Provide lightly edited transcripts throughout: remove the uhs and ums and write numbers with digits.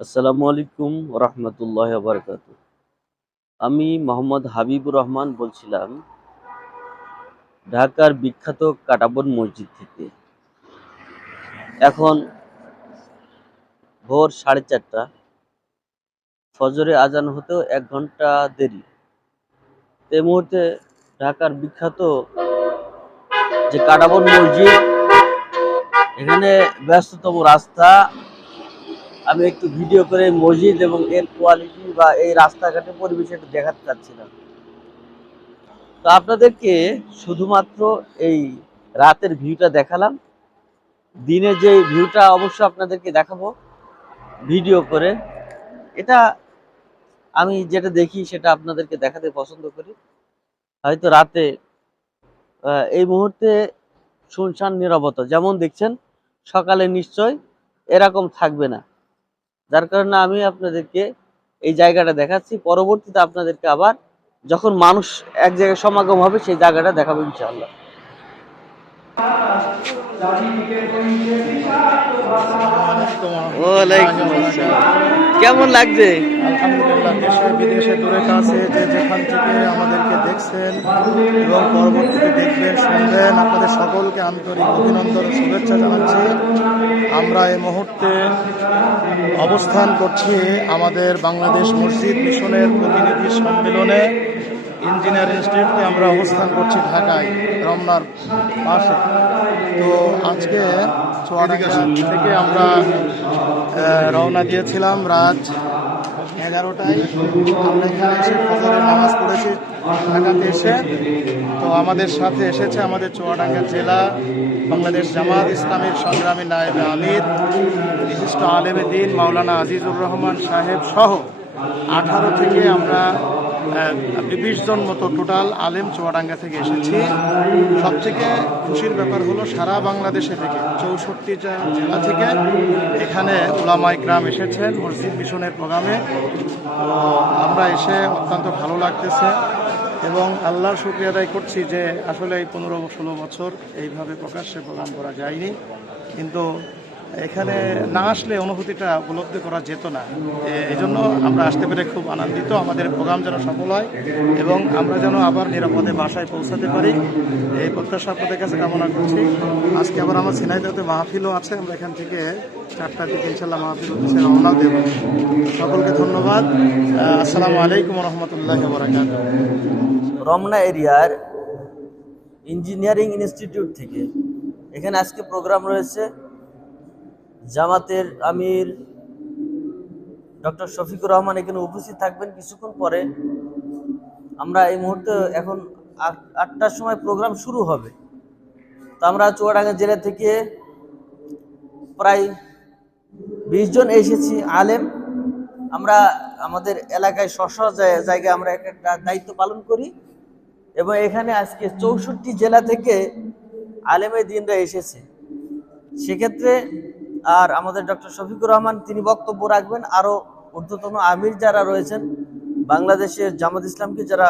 আসসালামু আলাইকুম রহমতুল্লাহ বারকাত। আমি মোহাম্মদ হাবিবুর রহমান বলছিলাম ঢাকার বিখ্যাত কাটাবন মসজিদ থেকে। এখন ভোর 4:30, ফজরে আজান হতেও 1 ঘন্টা দেরি। এই মুহূর্তে ঢাকার বিখ্যাত যে কাটাবন মসজিদ, এখানে ব্যস্ততম রাস্তা। আমি একটু ভিডিও করে মসজিদ এবং এর কোয়ালিটি বা এই রাস্তাঘাটের পরিবেশ একটু দেখাতে চাচ্ছিলাম। তো আপনাদেরকে শুধুমাত্র এই রাতের ভিউটা দেখালাম। দিনে যে ভিউটা অবশ্য আপনাদেরকে দেখাবো ভিডিও করে। এটা আমি যেটা দেখি সেটা আপনাদেরকে দেখাতে পছন্দ করি। হয়তো রাতে এই মুহূর্তে শুনশান নীরবতা যেমন দেখছেন, সকালে নিশ্চয় এরকম থাকবে না। যার কারণে আমি আপনাদেরকে এই জায়গাটা দেখাচ্ছি। পরবর্তীতে আপনাদেরকে আবার যখন মানুষ এক জায়গায় সমাগম হবে সেই জায়গাটা দেখাবো ইনশাআল্লাহ। ওয়ালাইকুম আসসালাম। কেমন লাগছে? আলহামদুলিল্লাহ, দেশে বিদেশে দূরে কাছে যে যেখান থেকে আমাদেরকে দেখছেন এবং পরবর্তীতে দেখবেন শুনবেন, আপনাদের সকলকে আন্তরিক অভিনন্দন ও শুভেচ্ছা জানাচ্ছি। আমরা এই মুহূর্তে অবস্থান করছি আমাদের বাংলাদেশ মসজিদ মিশনের প্রতিনিধি সম্মেলনে। ইঞ্জিনিয়ার ইনস্টিটিউটে আমরা অবস্থান করছি ঢাকায়, রমনার পাশে। তো আজকে চুয়াডাঙ্গা থেকে আমরা রওনা দিয়েছিলাম রাত 11টায়। আমরা এখানে এসে ফজরের নামাজ পড়েছি ঢাকাতে এসে। তো আমাদের সাথে এসেছে আমাদের চুয়াডাঙ্গা জেলা বাংলাদেশ জামাত ইসলামীর সংগ্রামী নায়েবে আমির, বিশিষ্ট আলেমে দ্বীন মাওলানা আজিজুর রহমান সাহেব সহ 18 থেকে আমরা 20 জন মতো টোটাল আলেম চুয়াডাঙ্গা থেকে এসেছি। সবথেকে খুশির ব্যাপার হলো সারা বাংলাদেশে থেকে 64টা জেলা থেকে এখানে উলামায়ে কেরাম এসেছেন মসজিদ মিশনের প্রোগ্রামে। তো আমরা এসে অত্যন্ত ভালো লাগতেছে এবং আল্লাহর শুকরিয়া আদায় করছি যে আসলে এই 15-16 বছর এইভাবে প্রকাশ্যে প্রোগ্রাম করা যায়নি, কিন্তু এখানে না আসলে অনুভূতিটা উপলব্ধি করা যেত না। এই জন্য আমরা আসতে পেরে খুব আনন্দিত। আমাদের প্রোগ্রাম যেন সফল হয় এবং আমরা যেন আবার নিরাপদে বাসায় পৌঁছাতে পারি, এই প্রত্যাশা আপনাদের কাছে কামনা করছি। আজকে আবার আমার ঝিনাইদহতে মাহফিলও আছে। আমরা এখান থেকে 4টার দিকে ইনশাল্লাহ মাহফিল হচ্ছে, রওনা দেব। সকলকে ধন্যবাদ। আসসালামু আলাইকুম রহমতুল্লাহ বারাকাতুহু। রমনা এরিয়ার ইঞ্জিনিয়ারিং ইনস্টিটিউট থেকে এখানে আজকে প্রোগ্রাম রয়েছে। জামাতের আমির ডক্টর শফিকুর রহমান এখানে উপস্থিত থাকবেন কিছুক্ষণ পরে। আমরা এই মুহূর্তে এখন 8টার সময় প্রোগ্রাম শুরু হবে। তো আমরা চুয়াডাঙ্গা জেলা থেকে প্রায় 20 জন এসেছি আলেম। আমরা আমাদের এলাকায় স্ব জায়গায় আমরা একটা দায়িত্ব পালন করি এবং এখানে আজকে 64 জেলা থেকে আলেমে দ্বীনরা এসেছে। সেক্ষেত্রে আর আমাদের ডক্টর শফিকুর রহমান তিনি বক্তব্য রাখবেন। আরও ঊর্ধ্বতন আমির যারা রয়েছেন, বাংলাদেশের জামাত ইসলামকে যারা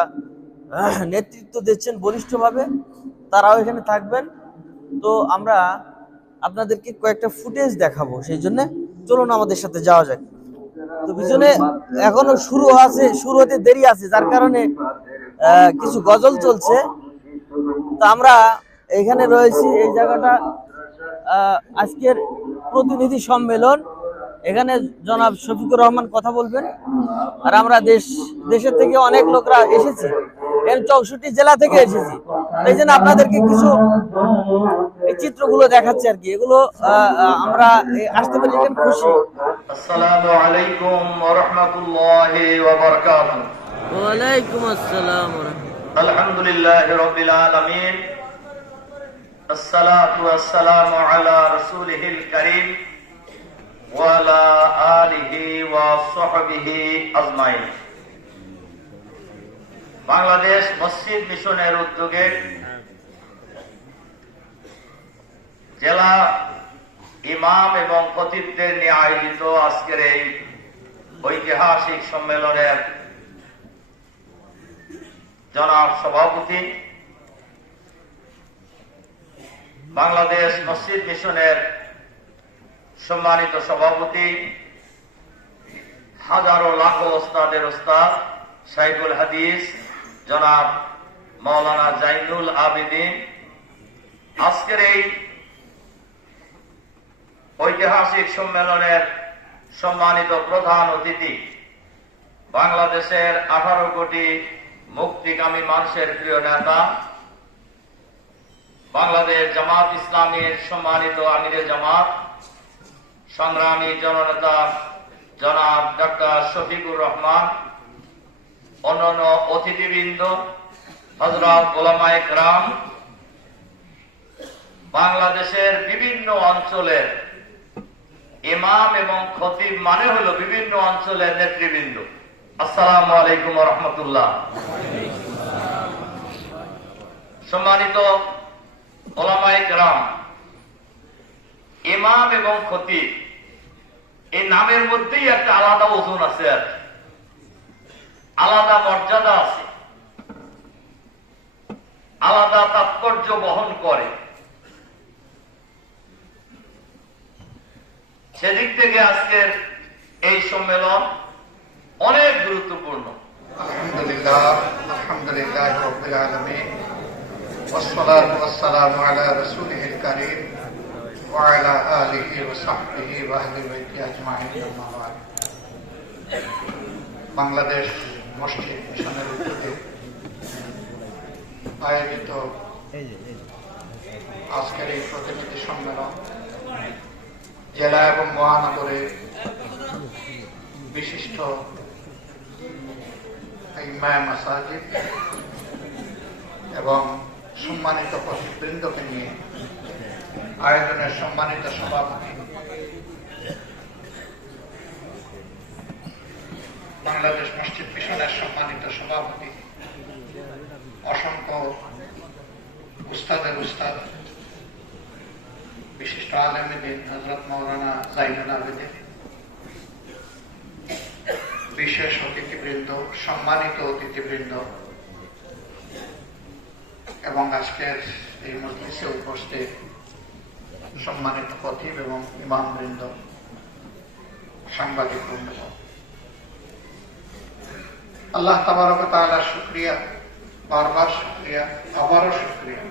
নেতৃত্ব দিচ্ছেন বলিষ্ঠভাবে, তারাও এখানে থাকবেন। তো আমরা আপনাদেরকে কয়েকটা ফুটেজ দেখাবো, সেই জন্য চলুন আমাদের সাথে যাওয়া যাক। তো পিছনে এখনো শুরু হতে দেরি আছে, যার কারণে কিছু গজল চলছে। তো আমরা এখানে রয়েছি, এই জায়গাটা আজকের প্রতিনিধি সম্মেলন। এখানে জনাব শফিকুর রহমান কথা বলবেন। আর আমরা দেশের থেকে অনেক লোকরা এসেছি, 64 জেলা থেকে এসেছি। এই জন্য আপনাদেরকে কিছু এই চিত্রগুলো দেখাচ্ছি আর কি। এগুলো আমরা আসতে পারি এখানে খুশি। আসসালামু আলাইকুম ওয়া রাহমাতুল্লাহি ওয়া বারাকাতুহু। ওয়ালাইকুম আসসালাম ওয়া রাহমাতুল্লাহ। আলহামদুলিল্লাহি রাব্বিল আলামিন। আসসালাতু ওয়াসসালামু আলা রাসূলিহিল কারীম ওয়া আলা আলিহি ওয়া সাহবিহি আজমাইন। বাংলাদেশ মসজিদ মিশনের উদ্যোগে জেলা ইমাম এবং খতিবদের নিয়ে আয়োজিত আজকের এই ঐতিহাসিক সম্মেলনের জনাব সভাপতি, বাংলাদেশ মসজিদ মিশনের সম্মানিত সভাপতি হাজারো লাখো ওস্তাদের ওস্তাদ শাইখুল হাদিস জনাব মাওলানা জাইনুল আবেদিন আজকের এই ঐতিহাসিক সম্মেলনের সম্মানিত প্রধান অতিথি, বাংলাদেশের 18 কোটি মুক্তিকামী মানুষের প্রিয় নেতা, বাংলাদেশ জামাত ইসলামীর সম্মানিত আমিরে জামাত, সংগ্রামী জননেতা জনাব ডক্টর শফিকুর রহমান, অন্যান্য অতিথিবৃন্দ, হযরত উলামায়ে কেরাম, বাংলাদেশের বিভিন্ন অঞ্চলের ইমাম এবং খতিব মানে হলো বিভিন্ন অঞ্চলের নেতৃবৃন্দ, আসসালামু আলাইকুম ওয়া রাহমাতুল্লাহ। সম্মানিত উলামায়ে কেরাম, ইমাম এবং খতিব এই নামের মধ্যেই একটা আলাদা ওজন আছে, আর আলাদা মর্যাদা আছে, আলাদা তাৎপর্য বহন করে। সেদিক থেকে আজকের এই সম্মেলন অনেক গুরুত্বপূর্ণ। আলহামদুলিল্লাহ রাব্বিল আলামিন ওয়াসসালাতু ওয়াসসালামু আলা রাসূলিহিল কারীম ওয়া আলা আলিহি ওয়া সাহবিহি ওয়া আহলি বাইতি আজমাইন, আম্মা বা'দ। বাংলাদেশ মসজিদ মিশনের উদ্যোগে আয়োজিত আজকের এই প্রতিনিধি সম্মেলন জেলা এবং মহানগরে বিশিষ্ট ইমাম মাসাজিদ এবং সম্মানিত খতিববৃন্দকে নিয়ে আয়োজনের সম্মানিত সভাপতি, বাংলাদেশ মসজিদ মিশনের সম্মানিত সভাপতি, অসংখ্য উস্তাদের উস্তাদ, বিশিষ্ট আলেমে দ্বীন হযরত মাওলানা জাইনুল আবেদিন, বিশেষ অতিথিবৃন্দ, সম্মানিত অতিথিবৃন্দ এবং আজকের এই মজলিসে উপস্থিত সম্মানিত খতিব এবং ইমামবৃন্দ, সাংবাদিক বৃন্দ, আল্লাহ তাবারক ওয়া তাআলার শুকরিয়া, বারবার শুকরিয়া, আবারও শুকরিয়া।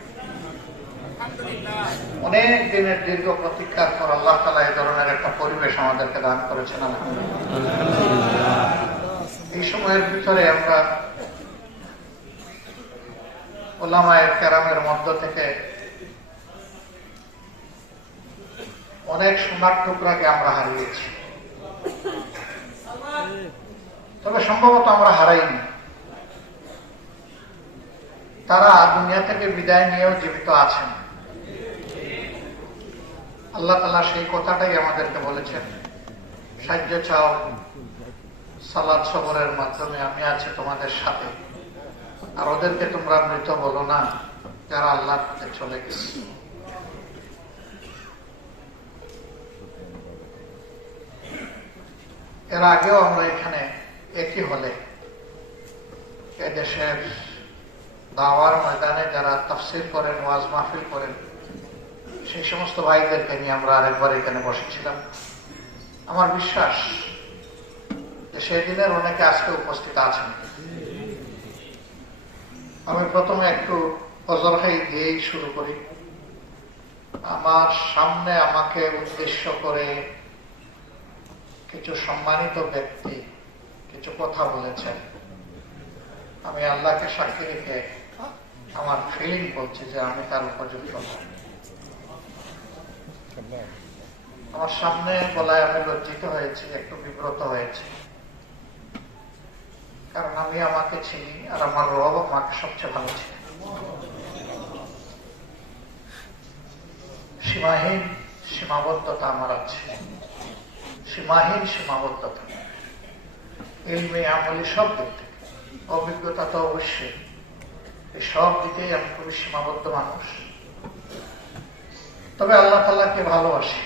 অনেক দিনের দীর্ঘ প্রতীক্ষার পর আল্লাহ তাআলা এই ধরনের একটা পরিবেশ আমাদেরকে দান করেছেন, আলহামদুলিল্লাহ। এই সময়ের ভিতরে আমরা উলামায়ে কেরামের মধ্য থেকে অনেক সোনার টুকরাকে আমরা হারিয়েছি, তবে সম্ভবত আমরা হারাইনি। তারা দুনিয়া থেকে বিদায় নিয়েও জীবিত আছেন। আল্লাহ তাআলা সেই কথাটাই আমাদেরকে বলেছেন, সাহায্য চাও সালাত সবরের মাধ্যমে, আমি আছি তোমাদের সাথে, আর ওদেরকে তোমরা মৃত বলো না যারা আল্লাহর পথে চলে গেছে। এর আগেও আমরা এখানে একই হলে এদেশের দাওয়ার ময়দানে যারা তাফসীর করেন, ওয়াজ মাহফিল করেন, সেই সমস্ত ভাইদেরকে নিয়ে আমরা আরেকবার এখানে বসেছিলাম। আমার বিশ্বাস যে সেদিনের অনেকে আজকে উপস্থিত আছেন। আমি প্রথমে একটু ফজরখাই দিয়েই শুরু করি। আমার সামনে আমাকে উদ্দেশ্য করে কিছু সম্মানিত ব্যক্তি কিছু কথা বলেছেন। আমি আল্লাহকে সাক্ষী রেখে আমার ফিলিং বলছি যে আমি তার উপযুক্ত নই। আমার সামনে বলায় আমি লজ্জিত হয়েছি, একটু বিব্রত হয়েছি, কারণ আমি আমাকে চিনি আর আমার রব আমাকে সবচেয়ে ভালো চিনি। সীমাহীন সীমাবদ্ধতা আমার আছে, সীমাহীন সীমাবদ্ধতা, ইলমে আমলি সব দিক থেকে, অভিজ্ঞতা তো অবশ্যই, এই সব দিকেই আমি খুবই সীমাবদ্ধ মানুষ। তবে আল্লাহ তাআলাকে ভালোবাসি,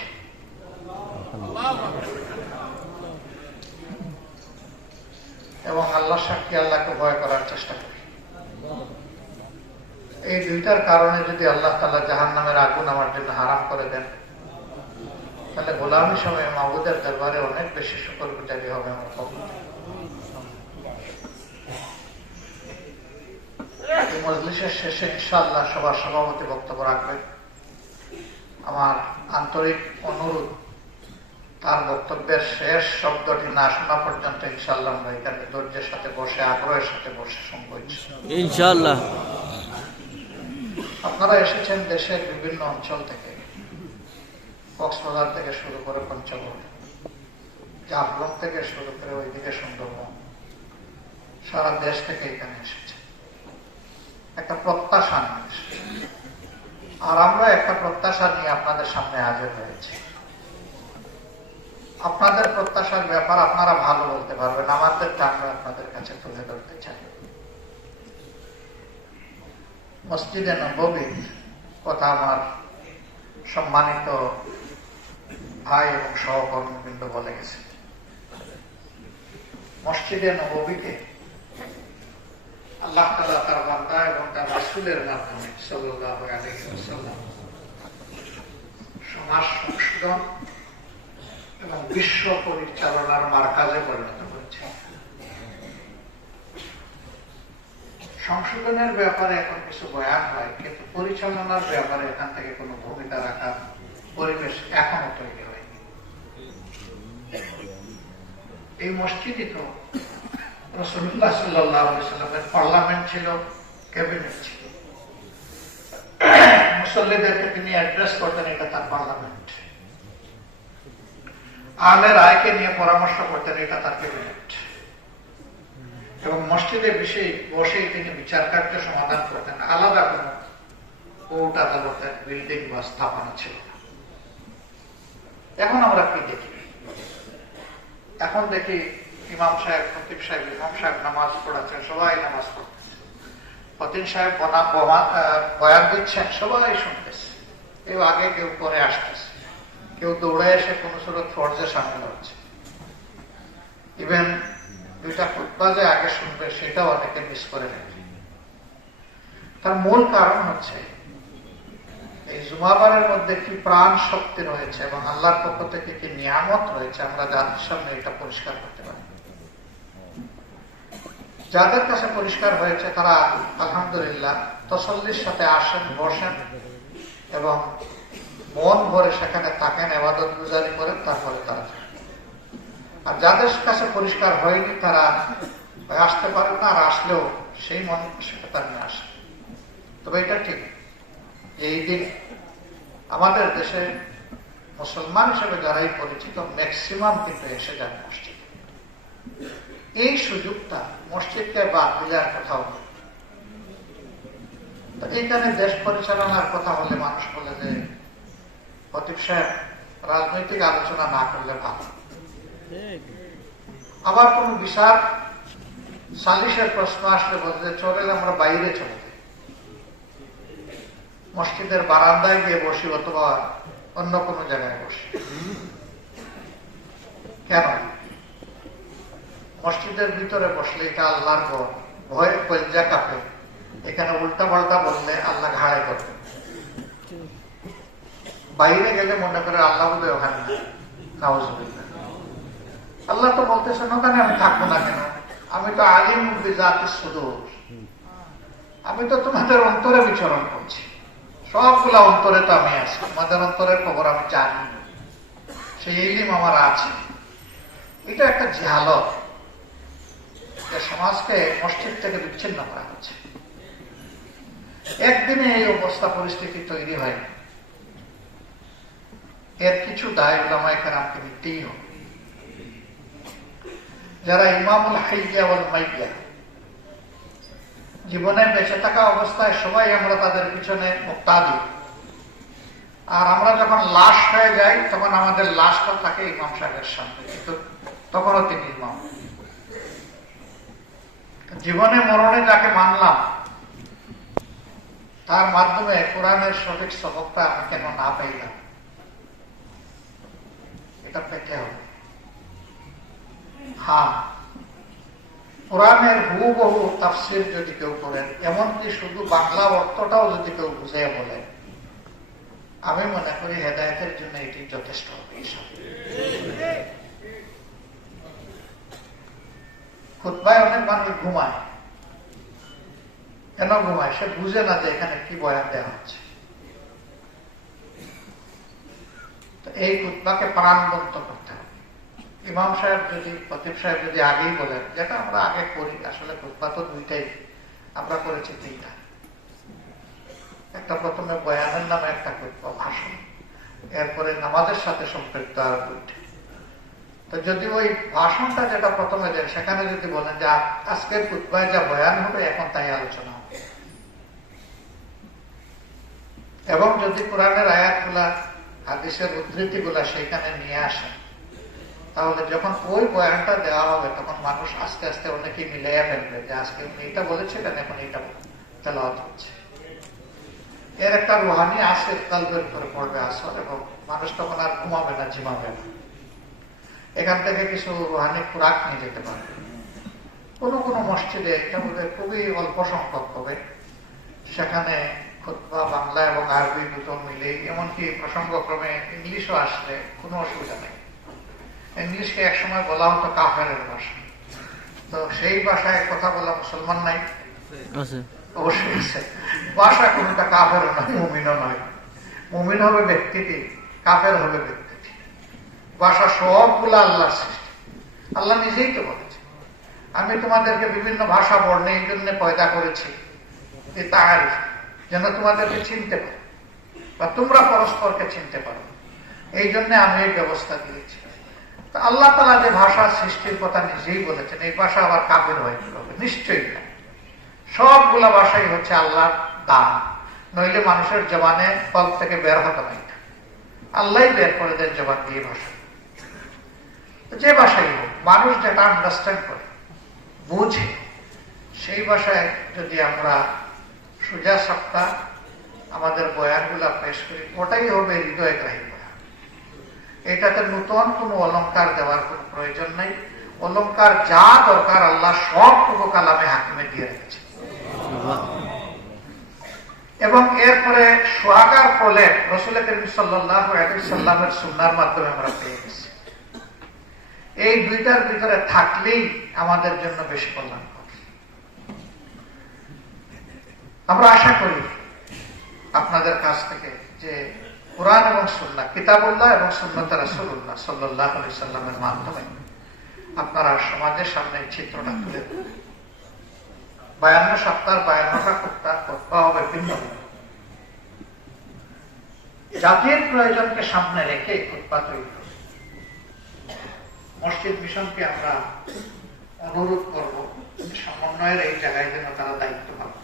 এবং আল্লাহ সাক্ষী আল্লাহকে ভয় করার চেষ্টা করি। এই দুইটার কারণে যদি আল্লাহ তাআলা জাহান্নামের আগুন আমার জন্য হারাম করে দেন, তাহলে গোলামি সময় মাহবুদের দরবারে অনেক বেশি শুকর গুজারি হবে আমার পক্ষ থেকে। এই মজলিসের শেষে ইনশাআল্লাহ সবার সভাপতি বক্তব্য রাখবেন। আমার আন্তরিক অনুরোধ, তার বক্তব্যের শেষ শব্দটি না শোনা পর্যন্ত ইনশাআল্লাহ আমরা এখানে ধৈর্যের সাথে বসে, আগ্রহের সাথে বসে শুনবো ইনশাআল্লাহ। আপনারা এসেছেন দেশের বিভিন্ন অঞ্চল থেকে, কক্সবাজার থেকে শুরু করে পঞ্চগড়, জাফলং থেকে শুরু করে ওইদিকে সুন্দরবন, সারা দেশ থেকে এখানে এসেছে একটা প্রত্যাশা নিয়ে এসেছে। আর আমরা একটা প্রত্যাশা নিয়ে আপনাদের সামনে হাজির হয়েছি। আপনাদের প্রত্যাশার ব্যাপার আপনারা ভালো বলতে পারবেন, আমাদেরটা আমরা আপনাদের কাছে তুলে ধরতে চাই। মসজিদে নববীর কথা আমার সম্মানিত ভাই এবং সহকর্মীবৃন্দ বলে গেছে। মসজিদে নববীকে আল্লাহ তাআলা তার বান্দা এবং তার রাসূলের মাধ্যমে সাল্লাল্লাহু আলাইহি ওয়াসাল্লাম সমাজ সংশোধন এবং বিশ্ব পরিচালনার মারকাজে পরিণত করেছে। সংশোধনের ব্যাপারে এখন কিছু বয়ান হয়, কিন্তু পরিচালনার ব্যাপারে এখান থেকে কোনো ভূমিকা রাখার পরিবেশ এখনো তৈরি হয়নি। এই মসজিদই তো রাসূলুল্লাহ সাল্লাল্লাহু আলাইহি ওয়াসাল্লামের পার্লামেন্ট ছিল, ক্যাবিনেট ছিল। মুসল্লিদেরকে তিনি অ্যাড্রেস করতেন, এটা তার পার্লামেন্ট। আহলে রায়কে নিয়ে পরামর্শ করতেন, এটা তার ক্যাবিনেট। এবং মসজিদে বসেই তিনি বিচার কার্য সমাধান করতেন, আলাদা কোন কোর্ট আদালতের বিল্ডিং বা স্থাপনা ছিল না। এখন আমরা কি দেখি? এখন দেখি ইমাম সাহেব, খতিব সাহেব, ইমাম সাহেব নামাজ পড়াচ্ছেন, সবাই নামাজ পড়তেছে। খতিব সাহেব বয়ান দিচ্ছেন, সবাই শুনতেছে। কেউ আগে, কেউ পরে আসতেছে, কেউ দৌড়ে এসে কোন সুরত ফরজে সামিল হচ্ছে। ইভেন দুইটা খুতবা যে আগে শুনবে সেটাও অনেকে মিস করে ফেলে। তার মূল কারণ হচ্ছে এই জুমাবারের মধ্যে কি প্রাণ শক্তি রয়েছে এবং আল্লাহর পক্ষ থেকে কি নিয়ামত রয়েছে, আমরা জাতির সামনে এটা পরিষ্কার করতে পারি। যাদের কাছে পরিষ্কার হয়েছে তারা আলহামদুলিল্লাহ তসল্লির সাথে আসেন, বসেন এবং মন ভরে সেখানে থাকেন, ইবাদত গুজারি করেন, তারপরে তারা যান। আর যাদের কাছে পরিষ্কার হয়নি তারা আসতে পারেন না, আর আসলেও সেই মানসিকতা নিয়ে আসে। তবে এটা ঠিক, এই দিন আমাদের দেশে মুসলমান হিসেবে যারাই পরিচিত ম্যাক্সিমাম কিন্তু এসে যান মসজিদ। এই সুযোগটা মসজিদকে বাদ দিলে আর কোথাও নেই। এইখানে দেশ পরিচালনার কথা হলে মানুষ বলে যে খতিব সাহেব রাজনৈতিক আলোচনা না করলে ভালো। আবার কোন বিচার সালিশের প্রশ্ন আসলে বলতে চলে আমরা বাইরে চলে যাই, মসজিদের বারান্দায় গিয়ে বসি অথবা অন্য কোনো জায়গায় বসি। কেন? মসজিদের ভিতরে বসলে এটা আল্লাহর ঘর, ভয়ে কলজা কাঁপে। এখানে উল্টা পাল্টা বললে আল্লাহ ঘাড়ে করবে। বাইরে গেলে মনে করে আল্লাহ বোধহয় ওখানে নাউজুবিল্লাহ। আল্লাহ তো বলতেছেন ওখানে আমি থাকবো না কেন? আমি তো আলিম বিজাতিস সুদূর, আমি তো তোমাদের অন্তরে বিচরণ করছি। সবগুলা অন্তরে তো আমি আছি, আমাদের অন্তরের খবর আমি জানি, সেই ইলম আমার আছে। এটা একটা জাহালত, সমাজকে মসজিদ থেকে বিচ্ছিন্ন করা হচ্ছে। একদিনে এই অবস্থা পরিস্থিতি তৈরি হয়নি, এর কিছু দায় উলামায়ে কেরামকে নিতেই হবে। যারা ইমামুল হাইয়া ওয়াল মাইয়া, জীবনে বেঁচে থাকা অবস্থায় সবাই আমরা তাদের পিছনে মুক্তাদি, আর আমরা যখন লাশ হয়ে যাই তখন আমাদের লাশটা থাকে ইমাম সাহেবের সামনে, কিন্তু তখনও তিনি ইমাম। জীবনে মরণে যাকে মানলাম তার মাধ্যমে কোরআনের সঠিক সবকটা আমি কেন না পাইলাম, এটা পেতে হবে। হ্যাঁ, কোরআনের হুবহু তাফসীর যদি কেউ করেন, এমনকি শুধু বাংলা অর্থটাও যদি কেউ বুঝে বলেন, আমি মনে করি হেদায়েতের জন্য এটি যথেষ্ট হবে। খুতবায় অনেক মানুষ ঘুমায়। কেন ঘুমায়? সে বুঝে না যে এখানে কি বয়ান দেওয়া হচ্ছে। এই খুতবাকে প্রাণবন্ত করতে হবে। ইমাম সাহেব যদি, খতিব সাহেব যদি আগেই বলেন, যেটা আমরা আগে করি, আসলে খুতবা তো দুইটাই, আমরা করেছি তিনটা। একটা প্রথমে বয়ানের নামে একটা খুতবা, ভাষণ, এরপরে নামাজের সাথে সম্পৃক্ত আর দুইটা। তো যদি ওই ভাষণটা যেটা প্রথমে দেন, সেখানে যদি বলেন যে আজকের খুতবায় যা বয়ান হবে এখন তাই আলোচনা হবে, এবং যদি কোরআনের আয়াতগুলা, হাদিসের উদ্ধৃতিগুলা সেখানে নিয়ে আসেন, তাহলে যখন ওই বয়ানটা দেওয়া হবে তখন মানুষ আস্তে আস্তে অনেকেই মিলাইয়া ফেলবে যে আজকে এইটা বলেছিলেন, এখন এইটা তেলাওয়াত হচ্ছে। এর একটা রুহানি আসে, কালবের করে পড়বে আসর, এবং মানুষ তখন আর ঘুমাবে না, ঝিমাবে না। এখান থেকে কিছু রুহানি খুরাক নিয়ে যেতে পারবে। কোন কোন মসজিদে, এটা বোধহয় খুবই অল্প সংখ্যক হবে, সেখানে খুতবা বাংলা এবং আরবি দুটো মিলে, এমনকি প্রসঙ্গক্রমে ইংলিশও আসলে কোনো অসুবিধা নেই। ইংলিশকে একসময় বলা হতো কাফেরের ভাষা, তো সেই ভাষায় কথা বলা মুসলমান নাই? অবশ্যই আছে। ভাষা কোনটা কাফেরও নয়, মুমিনও নয়। মুমিন হবে ব্যক্তিটি, কাফের হবে ব্যক্তিটি। ভাষা সবগুলো আল্লাহর সৃষ্টি। আল্লাহ নিজেই তো বলেছে, আমি তোমাদেরকে বিভিন্ন ভাষা বর্ণে এই জন্য পয়দা করেছি তারিফ, যেন তোমাদেরকে চিনতে পারো বা তোমরা পরস্পরকে চিনতে পারো, এই জন্য আমি এই ব্যবস্থা দিয়েছি। তো আল্লাহ তাআলা যে ভাষা সৃষ্টির কথা নিজেই বলেছেন, এই ভাষা আবার কাফের হয় কি হবে? নিশ্চয়ই না। সবগুলা ভাষাই হচ্ছে আল্লাহর দান, নইলে মানুষের জবানে কল্প থেকে বের হতো না। আল্লাহ বের করে দেন জবান দিয়ে ভাষা। যে ভাষাই হোক, মানুষ যেটা আন্ডারস্ট্যান্ড করে, বুঝে, সেই ভাষায় যদি আমরা সোজা সাপ্তা আমাদের বয়ানগুলা পেশ করি, ওটাই হবে হৃদয়গ্রাহী বয়ান। এটাতে নতুন কোনো অলংকার দেওয়ার কোন প্রয়োজন নাই। অলংকার যা দরকার আল্লাহ সবটুকু কালামে হাকিমে দিয়ে রেখেছে। এবং এরপরে সোহাগার প্রলেপ রাসূল করিম সাল্লাল্লাহু আলাইহি সাল্লামের সুন্নাহর মাধ্যমে আমরা পেয়ে গেছি। এই দুইটার ভিতরে থাকলেই আমাদের জন্য বেশি কল্যাণকর। আমরা আশা করি আপনাদের কাছ থেকে যে কুরআন এবং সুন্নাহ, কিতাবুল্লাহ এবং সুন্নাত রাসূলুল্লাহ সাল্লাল্লাহু আলাইহি সাল্লামের মাধ্যমে আপনারা সমাজের সামনে চিত্রটা তুলে দেবেন। 52 সপ্তাহ 52টা খুতবা হবে ভিন্ন। জাতির প্রয়োজনকে সামনে রেখে খুতবা তৈরি করব। মসজিদ মিশনকে আমরা অনুরোধ করব সমন্বয়ের এই জায়গায় যেন তারা দায়িত্ব পাবে।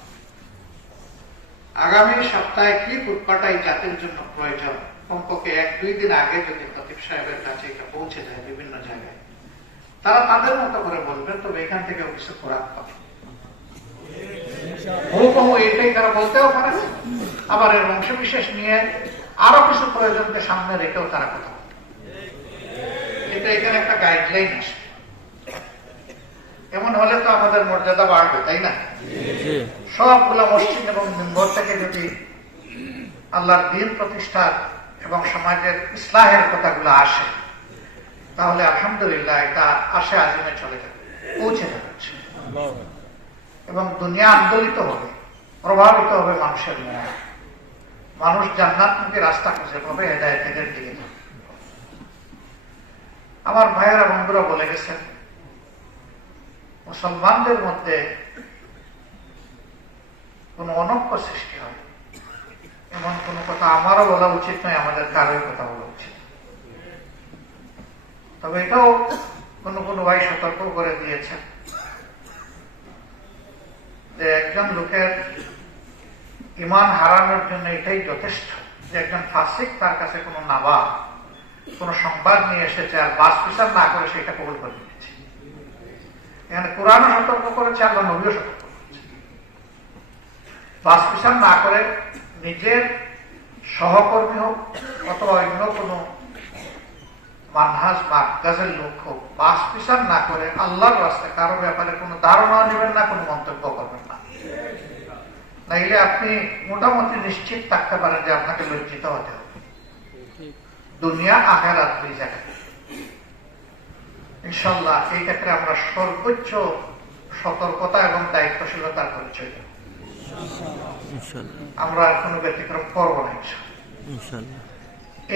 আগামী সপ্তাহে কি খুতবাটা এই জাতির জন্য প্রয়োজন, কমপক্ষে 1-2 দিন আগে যদি খতিব সাহেবের কাছে এটা পৌঁছে যায় বিভিন্ন জায়গায়, তারা তাদের মতো করে বলবেন, তবে এখান থেকে কিছু খোরাক পাবে। এটাই তারা বলতেও পারে, আবার এর অংশ বিশেষ নিয়ে আরো কিছু প্রয়োজনকে সামনে রেখেও তারা কথা বলে। এটা এখানে একটা গাইডলাইন আসে। এমন হলে তো আমাদের মর্যাদা বাড়বে, তাই না? সবগুলো মসজিদ এবং মিম্বর থেকে যদি আল্লাহর দ্বীন প্রতিষ্ঠা এবং সমাজের ইসলাহের কথাগুলো আসে, তাহলে আলহামদুলিল্লাহ এটা আশে আজিমে চলে যাবে, পৌঁছে যাবে, এবং দুনিয়া আন্দোলিত হবে, প্রভাবিত হবে মানুষের মনে। মানুষ জান্নাতমুখী রাস্তা খুঁজে পাবে, হেদায়েতের দিকে যাবে। আমার ভাইয়েরা বন্ধুরা বলে গেছেন, মুসলমানদের মধ্যে কোন অনৈক্য সৃষ্টি হয় এমন কোন কথা আমারও বলা উচিত নয়, আমাদের কারোই কথা বলা উচিত। তবে এটাও কোন কোন ভাই সতর্ক করে দিয়েছেন যে একজন লোকের ঈমান হারানোর জন্য এটাই যথেষ্ট যে একজন ফাসিক তার কাছে কোনো নাবা, কোন সংবাদ নিয়ে এসেছে আর বাস বিচার না করে সেটা কবুল করে নিয়েছে। এখানে কোরআনও সতর্ক করেছে, আল্লাহ নবীও সতর্ক করেছে। বাস বিচার না করে নিজের সহকর্মী হোক অথবা অন্য কোনো মানহাজ মার্কাজের লোক হোক, বাস বিচার না করে আল্লাহর রাস্তায় কারো ব্যাপারে কোনো ধারণা নেবেন না, কোনো মন্তব্য করবেন না। নাইলে আপনি মোটামুটি নিশ্চিত থাকতে পারেন যে আপনাকে লজ্জিত হতে হবে। দুনিয়া আখেরাত দুই জায়গায়। ইনশাল্লাহ এই ক্ষেত্রে আমরা সর্বোচ্চ সতর্কতা এবং দায়িত্বশীলতার পরিচয় দেব। ইনশাআল্লাহ আমরা আর কোনো ব্যতিক্রম করবো না ইনশাল্লাহ। ইনশাআল্লাহ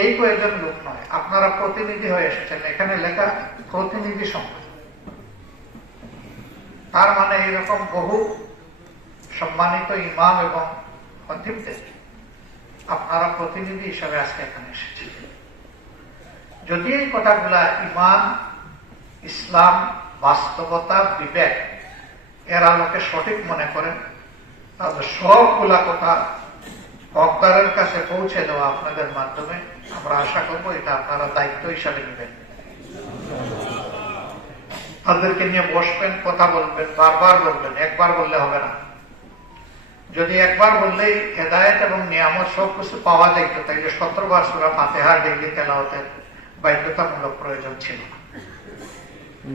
এই কয়েকজন লোক নয়, আপনারা প্রতিনিধি হয়ে এসেছেন, এখানে লেখা প্রতিনিধি সংখ্যা। তার মানে এরকম বহু সম্মানিত ইমাম এবং খতিবদের আপনারা প্রতিনিধি হিসাবে আজকে এখানে এসেছেন। যদি এই কথাগুলা ইমান, ইসলাম, বাস্তবতা, বিবেক এর আলোকে সঠিক মনে করেন, তাহলে সবগুলা কথা হকদারের কাছে পৌঁছে দেওয়া আপনাদের মাধ্যমে আমরা আশা করব এটা আপনারা দায়িত্ব হিসাবে নেবেন। তাদেরকে নিয়ে বসবেন, কথা বলবেন, বারবার বলবেন, একবার বললে হবে না। যদি একবার বললেই হেদায়েত এবং নিয়ামত সবকিছু পাওয়া যাইত, তাইলে 17 বার সূরা ফাতিহা ডেইলি তেলাওয়াতের বাধ্যতামূলক প্রয়োজন ছিল না।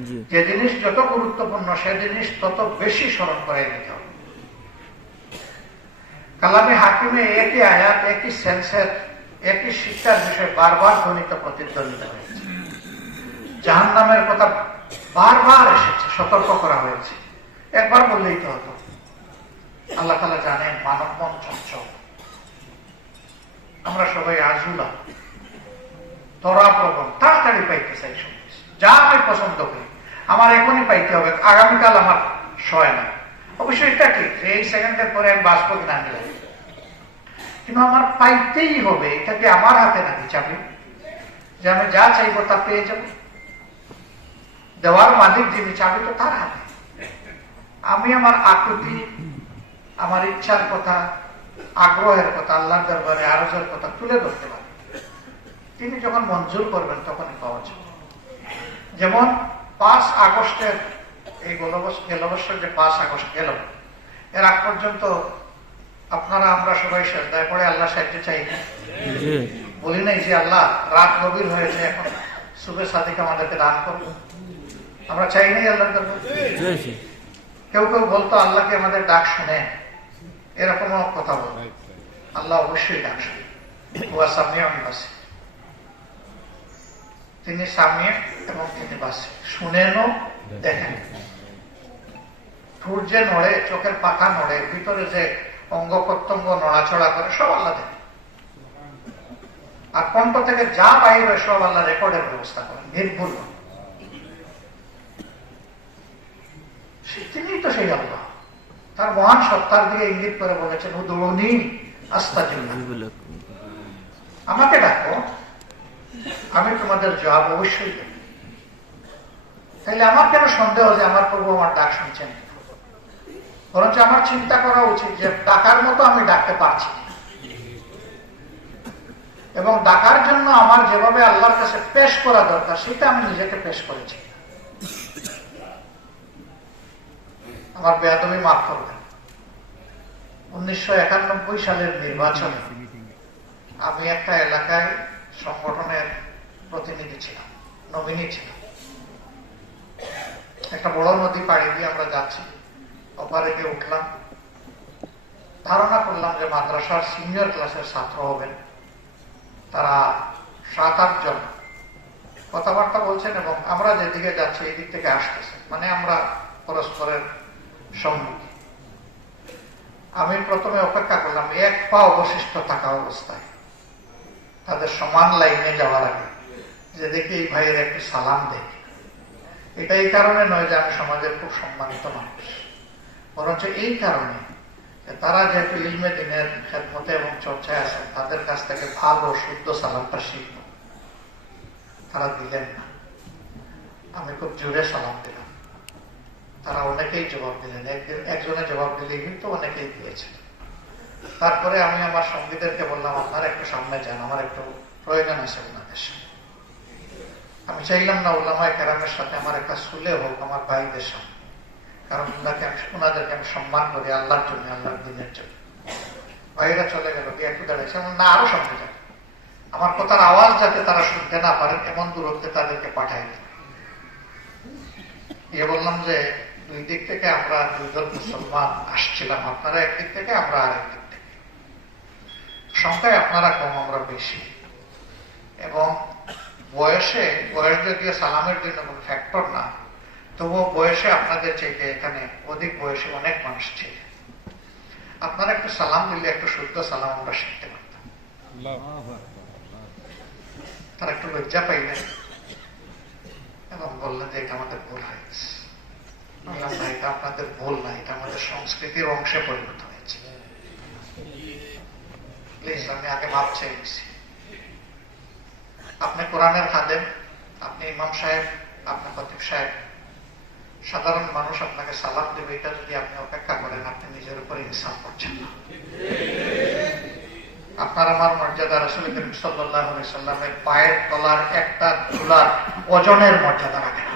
জি যে জিনিস যত গুরুত্বপূর্ণ সে জিনিস তত বেশি স্মরণ করাই দিতে হবে। কালামে হাকিমে একই আয়াত, একই সেন্সের, একই শিক্ষার বিষয়ে বারবার ধ্বনিত প্রতিধ্বনিত হয়েছে। জাহান্নামের কথা বারবার এসেছে, সতর্ক করা হয়েছে। একবার বললেই তো হতো। আল্লাহ তাআলা জানেন মানব মন চঞ্চল, আমরা সবাই আজুলা, ত্বরাপ্রবণ, তাড়াতাড়ি পাইতে চাই সব কিছু। যা আমি পছন্দ করি আমার এখনই পাইতে হবে, আগামীকাল আমার সয় না। অবশ্যই এটা ঠিক যে এই সেকেন্ডের পরে আমি বাঁচবো কিনা আমি জানি, কিন্তু আমার পাইতেই হবে। এটা কি আমার হাতে নাকি চাবি যে আমি যা চাইবো তা পেয়ে যাব? দেওয়ার মালিক যিনি, চাবি তো তার হাতে। আমি আমার আকুতি, আমার ইচ্ছার কথা, আগ্রহের কথা, আল্লাহর দরবারে আরজের কথা তুলে ধরতে পারি। তিনি যখন মঞ্জুর করবেন তখনই পাওয়া যাবে। যেমন 5 আগস্টের এই গেল বছর যে 5 আগস্ট গেল, এর আগ পর্যন্ত আপনারা আমরা সবাই শ্রদ্ধায় পড়ে আল্লাহ সাহায্য চাই না, জি বলি নাই যে আল্লাহ রাত গভীর হয়েছে, এখন সুবে সাদিক আমাদেরকে দান করবো? আমরা চাই নাই আল্লাহর দরবারে? জি কেউ কেউ বলতো আল্লাহকে আমাদের ডাক শুনে, এরকমও কথা বল। আল্লাহ অবশ্যই ডাক শুনে, ওয়া সামিউন বাসির। তিনি সামিউ এবং তিনি বাসির, শুনেনও দেখেন। সূর্যে নড়ে, চোখের পাতা নড়ে, ভিতরে যে অঙ্গ প্রত্যঙ্গ নড়াচড়া করে সব আল্লাহ দেখেন। আর কণ্ঠ থেকে যা বাইর হয় সব আল্লাহ রেকর্ডের ব্যবস্থা করেন, নির্ভুল। তিনি তো সেই আল্লাহ, তার মহান সত্তার দিকে ইঙ্গিত করে বলেছেন, উদুনি আস্তাজিব লাকুম, আমাকে ডাকো, আমি তোমাদের জবাব অবশ্যই দেব। তাইলে আমার কেন সন্দেহ যে আমার প্রভু আমার ডাক শুনছেন? বরঞ্চ আমার চিন্তা করা উচিত যে ডাকার মতো আমি ডাকতে পারছি, এবং ডাকার জন্য আমার যেভাবে আল্লাহর কাছে পেশ করা দরকার সেটা আমি নিজেকে পেশ করেছি। আমার বেয়াদবি মাফ করবেন। 1991 সালের নির্বাচনে আমি একটা এলাকায় সংগঠনের প্রতিনিধি ছিলাম, নমিনি ছিলাম। একটা বড় নদী পাড়ি দিয়ে আমরা যাচ্ছি, ওপারে গিয়ে উঠলাম। ধারণা করলাম যে মাদ্রাসার সিনিয়র ক্লাসের ছাত্র হবেন, তারা 7-8 জন কথাবার্তা বলছেন এবং আমরা যেদিকে যাচ্ছি এই দিক থেকে আসতেছে, মানে আমরা পরস্পরের সম্মুখী। আমি প্রথমে অপেক্ষা করলাম 1 পা অবশিষ্ট থাকা অবস্থায়, তাদের সমান লাইনে যাওয়ার আগে, যে দেখি এই ভাইয়ের একটু সালাম দেয়। এটা এই কারণে নয় যে আমি সমাজের খুব সম্মানিত মানুষ, বরঞ্চ এই কারণে তারা যেহেতু ইলমে দিনের খেদমতে এবং চর্চায় আছেন, তাদের কাছ থেকে ভালো শুদ্ধ সালামটা শিখব। তারা দিলেন না, আমি খুব জোরে সালাম দিলাম। তারা অনেকেই জবাব দিলেন, একজনে জবাব দিলে কিন্তু অনেকেই দিয়েছে। তারপরে আমি আমার সঙ্গীদেরকে বললাম, আপনারা একটু সামনে যান, আমার একটু প্রয়োজন আছে ওনাদের সাথে। আমি চাইলাম না উলামায়ে কেরামের সাথে আমার একটা সুলে হোক আমার ভাইদের সামনে, কারণ ওনাদেরকে আমি সম্মান করি আল্লাহর জন্য, আল্লাহর দিনের জন্য। ভাইরা চলে গেল, গিয়ে একটু দাঁড়িয়েছে, না আরো সামনে যান, আমার কথার আওয়াজ যাতে তারা শুনতে না পারেন এমন দূরত্বে তাদেরকে পাঠাই দিল। দিয়ে বললাম যে 2 দিক থেকে আমরা 2 জন মুসলমান আসছিলাম, আপনারা একদিক থেকে, আমরা আরেক দিক থেকে। সংখ্যায় আপনারা কম, আমরা বেশি। এবং বয়স যদিও সালামের জন্য কোনো ফ্যাক্টর না, তবুও বয়সে আপনাদের চাইতে এখানে অধিক বয়সে অনেক মানুষ ছিল। আপনারা একটু সালাম দিলে একটু শুদ্ধ সালাম আমরা শিখতে পারতাম। তারা একটু লজ্জা পাইলেন এবং বললেন যে এটা আমাদের ভুল হয়েছে। বললাম না, এটা আপনাদের ভুল না, এটা আমাদের সংস্কৃতির অংশে পরিণত হয়েছে। প্লিজ, আমি আগে মাপ চাইছি। আপনি কোরআনের খাদেম, আপনি ইমাম সাহেব, আপনি খতিব সাহেব, সাধারণ মানুষ আপনাকে সালাম দেবে, এটা যদি আপনি অপেক্ষা করেন, আপনি নিজের উপর ইনসাফ করছেন না। আপনার আমার মর্যাদা রাসূল করিম সাল্লাল্লাহু আলাইহি সাল্লামের পায়ের তলার একটা ধুলার ওজনের মর্যাদা রাখেন।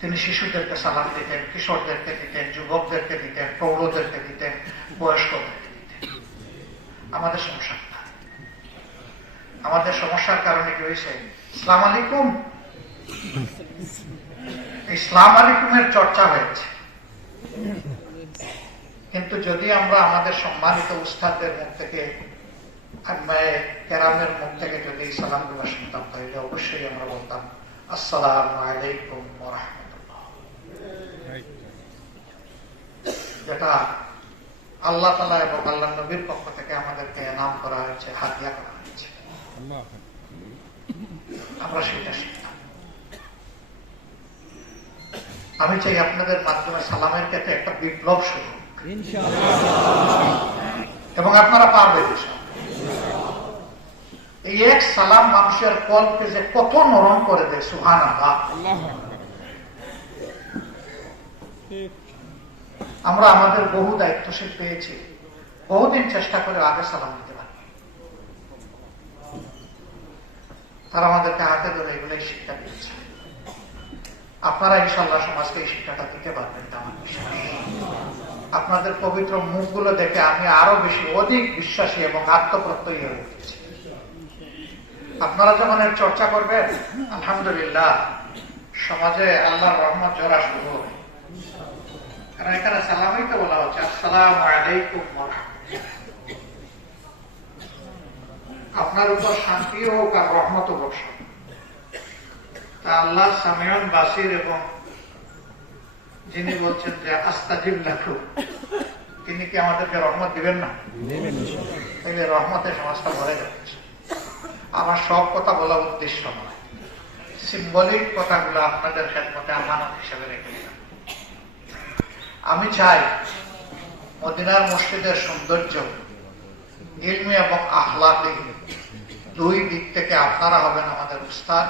তিনি শিশুদেরকে সালাম দিতেন, কিশোরদেরকে দিতেন, যুবকদেরকে দিতেন, প্রৌঢ়দেরকে দিতেন, বয়স্কদেরকে দিতেন। আমাদের সমস্যা না, আমাদের সমস্যার কারণে কি হয়েছে? আসসালামু আলাইকুম, ইসলাম আলাইকুমের চর্চা হয়েছে, কিন্তু যদি আমরা আমাদের সম্মানিত উস্তাদদের মুখ থেকে, কেরামের মুখ থেকে যদি সালাম গুলো শুনতাম, তাহলে অবশ্যই আমরা বলতাম আসসালামু আলাইকুম ওয়া রাহমাতুল্লাহ, যেটা আল্লাহ তাআলা এবং আল্লাহ নবীর পক্ষ থেকে আমাদেরকে এনাম করা হয়েছে, হাদিয়া করা হয়েছে। আমরা সেটা শিখতাম। আমি চাই আপনাদের মাধ্যমে সালামের ক্ষেত্রে একটা বিপ্লব শুরু হোক। এবং আপনারা পারবেন। এই এক সালাম মানুষের কলকে যে কত নরম করে দেয়, সুবহানাল্লাহ। আমরা আমাদের বহু দায়িত্বশীল পেয়েছি, বহুদিন চেষ্টা করে আগে সালাম দিতে পারি। তারা আমাদেরকে হাতে ধরে এগুলোই শিক্ষা দিয়েছে। আপনারা ইনশাআল্লাহ সমাজকে এই শিক্ষাটা দিতে পারবেন, আমার বিশ্বাস। আপনাদের পবিত্র মুখগুলো দেখে আমি আরো বেশি অধিক বিশ্বাসী এবং আত্মপ্রত্যয়ী হয়ে উঠেছি। আপনারা যখন এর চর্চা করবেন, আলহামদুলিল্লাহ, সমাজে আল্লাহর রহমত জোড়া শুরু হবে। কারণ এখানে সালামই তো বলা হচ্ছে, আসসালামু আলাইকুম ওয়া রাহমাতুল্লাহ। আপনার উপর শান্তি হোক আর রহমত বর্ষণ। তা আল্লাহ সামিউন বাসির, এবং যিনি বলছেন যে আস্তাজিব লাকুম, তিনি কি আমাদেরকে রহমত দিবেন না? তাহলে রহমতে সমাজটা ভরে যাচ্ছে। আমার সব কথা বলা উদ্দেশ্য নয়, সিম্বলিক কথাগুলো আপনাদের খেদমতে আমানত হিসেবে রেখে দিলাম। আমি চাই মদিনার মসজিদের সৌন্দর্য ইলমি এবং আখলাকি দুই দিক থেকে আপনারা হবেন আমাদের উস্তাদ,